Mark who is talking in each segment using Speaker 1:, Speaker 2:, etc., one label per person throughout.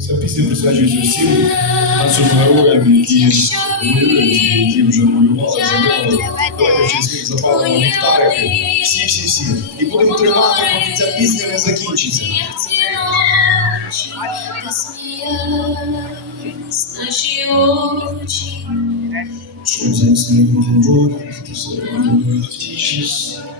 Speaker 1: Ця пісня присвячується всім нашим героям, які воюють, які вже воювали, загинули. Давайте через них запалимо ліхтарики. Всі, всі, всі. І будемо тримати, поки ця пісня не закінчиться.
Speaker 2: Наші очі,
Speaker 1: Що за снігом говорять, все буде в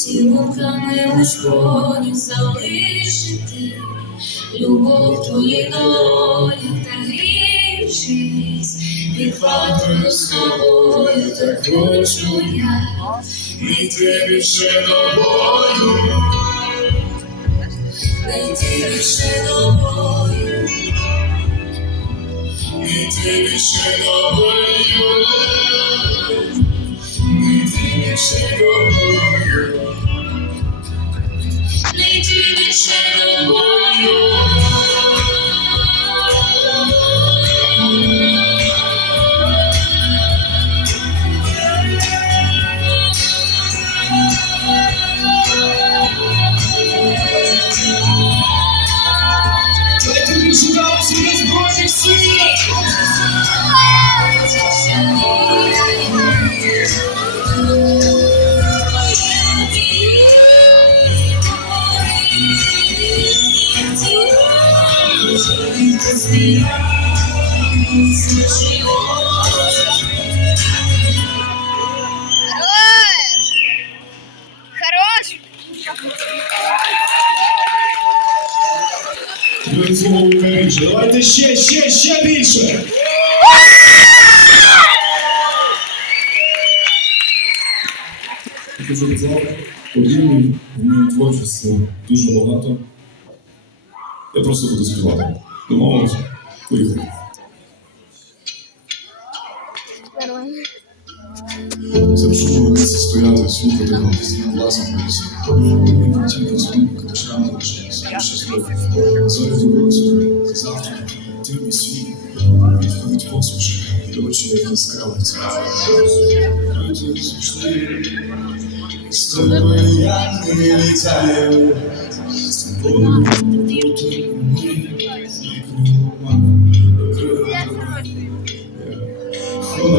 Speaker 2: сілками у скроні залишити. Любов твої долі та грішись, підхватую з собою, хочу я.
Speaker 1: Йти більше до бою,
Speaker 2: Не йти більше до бою,
Speaker 1: йти більше до бою, йти більше до Українці, давайте ще, ще, ще більше! Вже казав, подібні в моїй творчості дуже багато. Я просто буду співати. Домовилися? Поїхали. Запрошую місце стояти, слухати голосні власних пісень. Мені потім поцілунки душами лишилися. Я щасливий. Зорі вибилися. Завтра ти мій світ. Відповідь посмішки. І очі як яскравий цвях. Люди завжди. З тобою я не літаю. З тобою бути ми.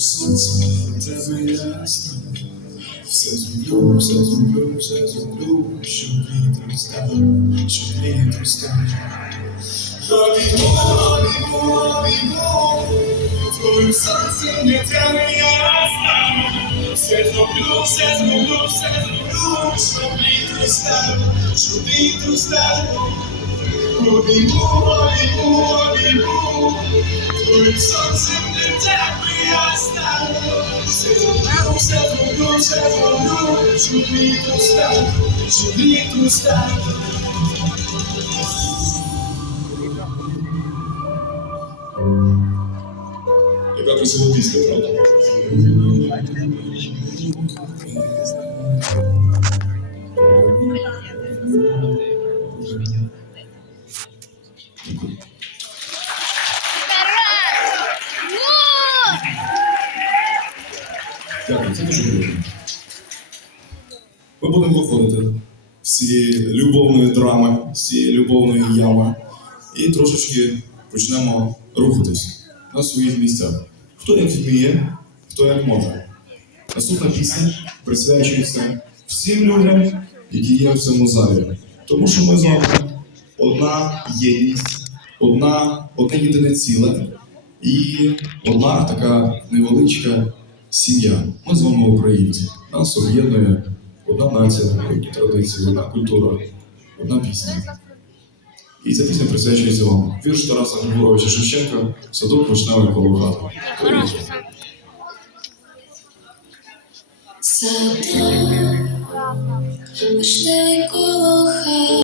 Speaker 1: на тебе ясно. Все зроблю, все зроблю, все зроблю, щоб вітер став, щоб вітер став. Обійму, обійму, обійму, твоїм сонцем на тебе ясно. Все зроблю, все зроблю, все зроблю, щоб вітер став, щоб вітер став. Обійму, обійму, обійму, твоїм сонцем не тебе. Все зроблю, все зроблю, все зроблю, щоб вітер став, щоб вітер став. Яка красива Дякую. Це дуже круто. Ми будемо виходити з цієї любовної драми, з цієї любовної ями і трошечки почнемо рухатись на своїх місцях. Хто як вміє, хто як може. Наступна пісня присвячується всім людям, які є в цьому залі. Тому що ми з вами одна єдність, одна, одне єдине ціле і одна така невеличка сім'я. Ми з вами українці. Нас об'єднує одна нація, одні традиції, одна культура, одна пісня. І ця пісня присвячується вам. Вірш Тараса Григоровича Шевченка Садок вишневий коло хати.
Speaker 2: Садок, вишневий коло хати.